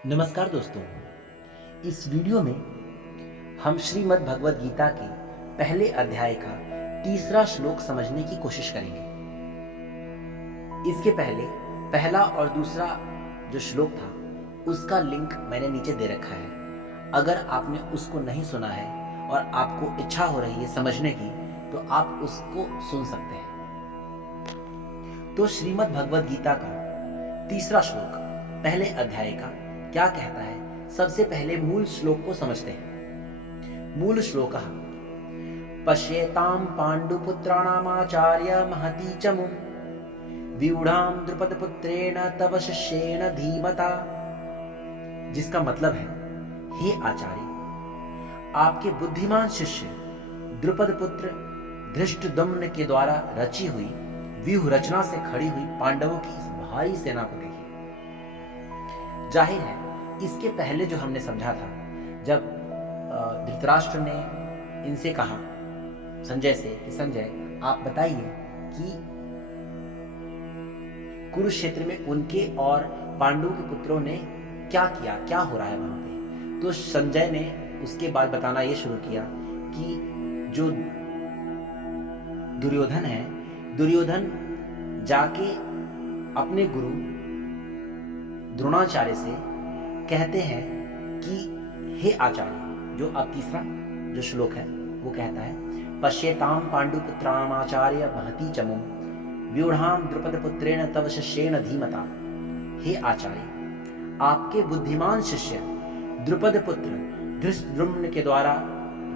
नमस्कार दोस्तों, इस वीडियो में हम श्रीमद् भगवद गीता के पहले अध्याय का तीसरा श्लोक समझने की कोशिश करेंगे। इसके पहले पहला और दूसरा जो श्लोक था उसका लिंक मैंने नीचे दे रखा है। अगर आपने उसको नहीं सुना है और आपको इच्छा हो रही है समझने की तो आप उसको सुन सकते हैं। तो श्रीमद् भगवद गीता का तीसरा श्लोक पहले अध्याय का क्या कहता है, सबसे पहले मूल श्लोक को समझते हैं। मूल श्लोक पश्येतां पांडुपुत्राणामाचार्य महती चमुं व्यूढ़ां द्रुपदपुत्रेण तव शिष्येण धीमता। जिसका मतलब है, हे आचार्य, आपके बुद्धिमान शिष्य द्रुपद पुत्र धृष्टद्युम्न के द्वारा रची हुई व्यूह रचना से खड़ी हुई पांडवों की इस भारी सेना को देखिए। जाहिर है, इसके पहले जो हमने समझा था, जब धृतराष्ट्र ने इनसे कहा संजय से कि संजय आप बताइए कि कुरुक्षेत्र में उनके और पांडु के पुत्रों ने क्या किया, क्या हो रहा है वहां पे। तो संजय ने उसके बाद बताना यह शुरू किया कि जो दुर्योधन है, दुर्योधन जाके अपने गुरु द्रोणाचार्य से कहते हैं कि हे आचार्य, जो अब तीसरा जो श्लोक है वो कहता है पश्येतां पांडुपुत्राणामाचार्य महती चमुं व्यूढ़ां द्रुपदपुत्रेण तव शिष्येण धीमता। हे आचार्य, आपके बुद्धिमान शिष्य द्रुपद पुत्र धृष्टद्युम्न के द्वारा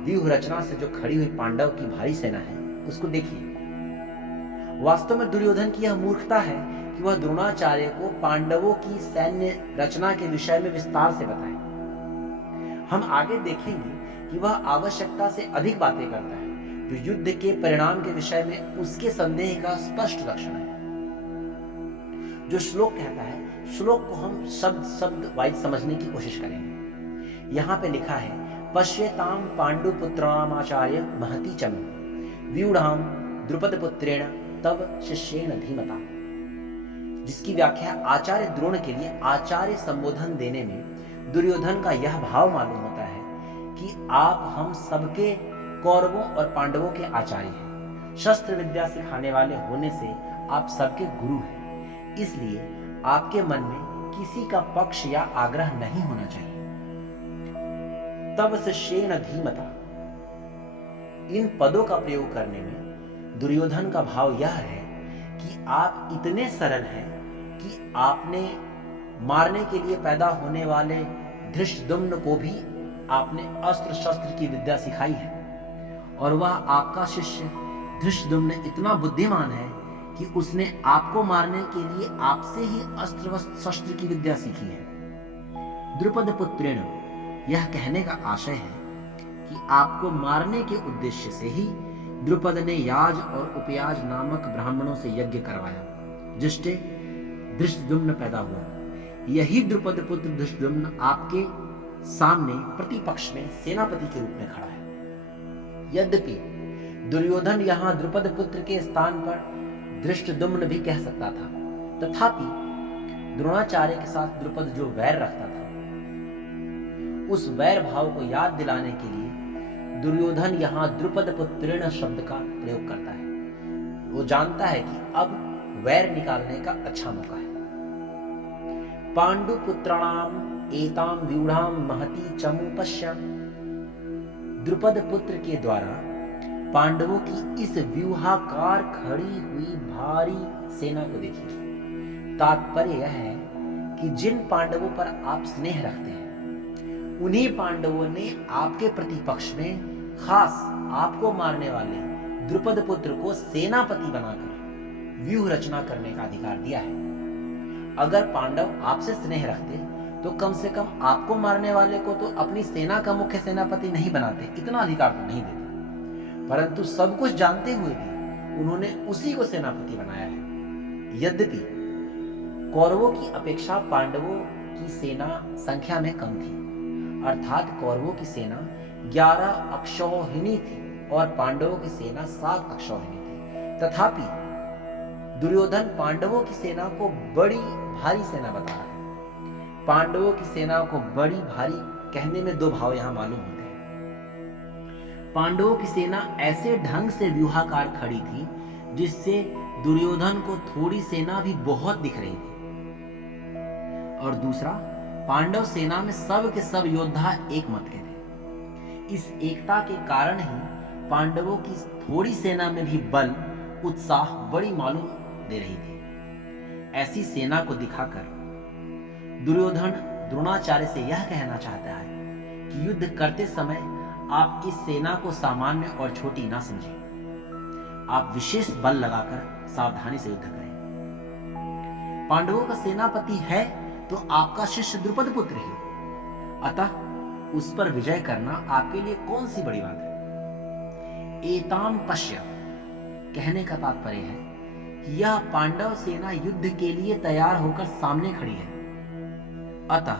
व्यूह रचना से जो खड़ी हुई पांडव की भारी सेना है उसको देखिए। वास्तव में दुर्योधन की यह मूर्खता है कि वह द्रोणाचार्य को पांडवों की सैन्य रचना के विषय में विस्तार से बताए। हम आगे देखेंगे कि वह आवश्यकता से अधिक बातें करता है, जो युद्ध के परिणाम के विषय में उसके संदेह का स्पष्ट लक्षण है। जो श्लोक कहता है, श्लोक को हम शब्द शब्द वाइज समझने की कोशिश करेंगे। यहां पे लिखा है पश्येतां पांडुपुत्राणामाचार्य महती चमुं व्यूढ़ां द्रुपदपुत्रेण तव शिष्येण धीमता, जिसकी व्याख्या आचार्य द्रोण के लिए आचार्य संबोधन देने में दुर्योधन का यह भाव मालूम होता है कि आप हम सबके कौरवों और पांडवों के आचार्य हैं। शस्त्र विद्या सिखाने वाले होने से आप सबके गुरु हैं, इसलिए आपके मन में किसी का पक्ष या आग्रह नहीं होना चाहिए। तव शिष्येण धीमता, इन पदों का प्रयोग करने में दुर्योधन का भाव यह है कि आप इतने सरल हैं कि आपने मारने के लिए पैदा होने वाले धृष्टद्युम्न को भी आपने अस्त्र शस्त्र की विद्या सिखाई है, और वह आपका शिष्य धृष्टद्युम्न इतना बुद्धिमान है कि उसने आपको मारने के लिए आपसे ही अस्त्र शस्त्र की विद्या सीखी है। द्रुपद पुत्रेण, यह कहने का आशय है कि आपको मारने के उद्देश्य से ही द्रुपद ने याज और उपयाज नामक ब्राह्मणों से यज्ञ करवाया, जिससे धृष्टद्युम्न पैदा हुआ। यही द्रुपद पुत्र धृष्टद्युम्न आपके सामने प्रतिपक्ष में सेनापति के रूप में खड़ा है। यद्यपि दुर्योधन यहां द्रुपद पुत्र के स्थान पर धृष्टद्युम्न भी कह सकता था, तथापि द्रोणाचार्य के साथ द्रुपद जो वैर रखता था, उस वैर भाव को याद दिलाने के लिए दुर्योधन यहां द्रुपद पुत्रेण शब्द का प्रयोग करता है। वो जानता है कि अब वैर निकालने का अच्छा मौका है। पांडुपुत्राणाम एताम व्यूढ़ां महती चमुं पश्याम, द्रुपद पुत्र के द्वारा पांडवों की इस व्यूहाकार खड़ी हुई भारी सेना को देखिए। तात्पर्य यह है कि जिन पांडवों पर आप स्नेह रखते हैं, उन्हीं पांडवों ने आपके प्रतिपक्ष में खास आपको मारने वाले द्रुपद पुत्र को सेनापति बनाकर व्यूह रचना करने का अधिकार दिया है। अगर पांडव आपसे स्नेह रखते तो कम से कम आपको मारने वाले को तो अपनी सेना का मुख्य सेनापति नहीं बनाते, इतना अधिकार तो नहीं देते। परंतु सब कुछ जानते हुए भी उन्होंने उसी को सेनापति बनाया है। यद्यपि कौरवों की अपेक्षा पांडवों की सेना संख्या में कम थी, अर्थात कौरवों की सेना 11 अक्षौहिणी थी और पांडवों की सेना 7 अक्षौहिणी थी। तथापि दुर्योधन पांडवों की सेना को बड़ी भारी सेना बता रहा है। पांडवों की सेना को बड़ी भारी। कहने में दो भाव यहां मालूम होते हैं। पांडवों की सेना ऐसे ढंग से व्यूहाकार खड़ी थी जिससे दुर्योधन को थोड़ी सेना भी बहुत दिख रही थी। और दूसरा, पांडव सेना में सब के सब योद्धा एक मत के थे। इस एकता के कारण ही पांडवों की थोड़ी सेना में भी बल, उत्साह बड़ी मालूम दे रही थी। ऐसी सेना को दिखाकर दुर्योधन द्रोणाचार्य से यह कहना चाहता है कि युद्ध करते समय आप इस सेना को सामान्य और छोटी ना समझें। आप विशेष बल लगाकर सावधानी से युद्ध करें। पांडवों का सेनापति है तो आपका शिष्य द्रुपद पुत्र ही, अतः उस पर विजय करना आपके लिए कौन सी बड़ी बात है। एताम पश्य कहने का तात्पर्य है कि यह पांडव सेना युद्ध के लिए तैयार होकर सामने खड़ी है, अतः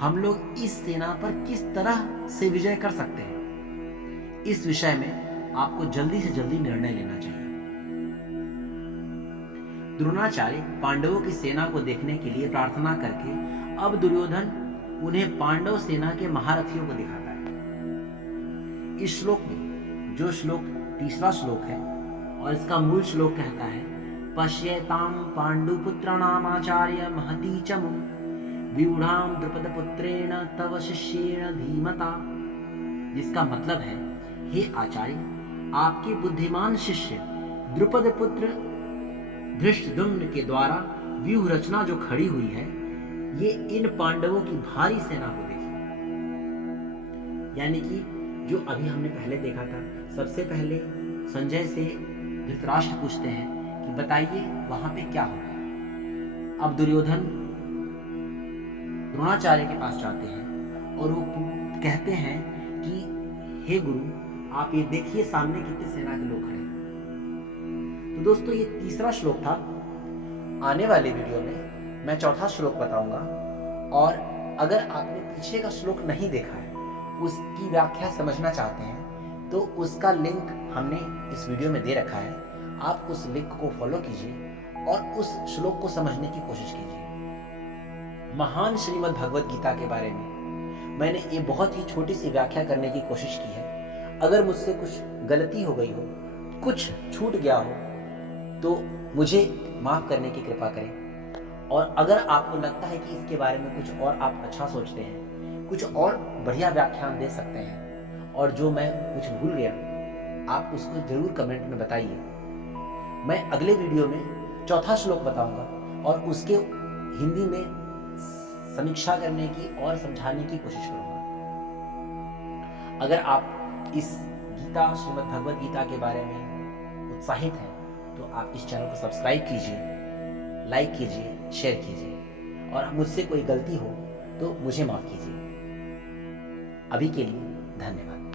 हम लोग इस सेना पर किस तरह से विजय कर सकते हैं, इस विषय में आपको जल्दी से जल्दी निर्णय लेना चाहिए। द्रोणाचार्य पांडवों की सेना को देखने के लिए प्रार्थना करके अब दुर्योधन उन्हें पांडव सेना के महारथियों को दिखाता है। इस श्लोक में जो श्लोक तीसरा श्लोक है और इसका मूल श्लोक कहता है, पश्येताम पांडुपुत्राणामाचार्य महती चमुं व्यूढ़ाम द्रुपद पुत्रेण तव शिष्येण धीमता। जिसका मतलब है, हे आचार्य, आपके बुद्धिमान शिष्य द्रुपद पुत्र धृष्टद्युम्न के द्वारा व्यूह रचना जो खड़ी हुई है, ये इन पांडवों की भारी सेना को देखिए। यानी कि जो अभी हमने पहले देखा था, सबसे पहले संजय से धृतराष्ट्र पूछते हैं कि बताइए वहां पे क्या होगा। अब दुर्योधन द्रोणाचार्य के पास जाते हैं और वो कहते हैं कि हे गुरु, आप ये देखिए सामने कितने सेना के लोग खड़े हैं। तो दोस्तों, ये तीसरा श्लोक था। आने वाले वीडियो में मैं चौथा श्लोक बताऊंगा, और अगर आपने पीछे का श्लोक नहीं देखा है, उसकी व्याख्या समझना चाहते हैं, तो उसका लिंक हमने इस वीडियो में दे रखा है। आप उस लिंक को फॉलो कीजिए और उस श्लोक को समझने की कोशिश कीजिए। महान श्रीमद् भगवद गीता के बारे में मैंने ये बहुत ही छोटी सी व्याख्या करने की कोशिश की है। अगर मुझसे कुछ गलती हो गई हो, कुछ छूट गया हो, तो मुझे माफ करने की कृपा करें। और अगर आपको लगता है कि इसके बारे में कुछ और आप अच्छा सोचते हैं, कुछ और बढ़िया व्याख्यान दे सकते हैं, और जो मैं कुछ भूल गया, आप उसको जरूर कमेंट में बताइए। मैं अगले वीडियो में चौथा श्लोक बताऊंगा और उसके हिंदी में समीक्षा करने की और समझाने की कोशिश करूंगा। अगर आप इस गीता, श्रीमद् भगवद गीता के बारे में उत्साहित हैं, तो आप इस चैनल को सब्सक्राइब कीजिए, लाइक कीजिए, शेयर कीजिए, और मुझसे कोई गलती हो तो मुझे माफ कीजिए। अभी के लिए धन्यवाद।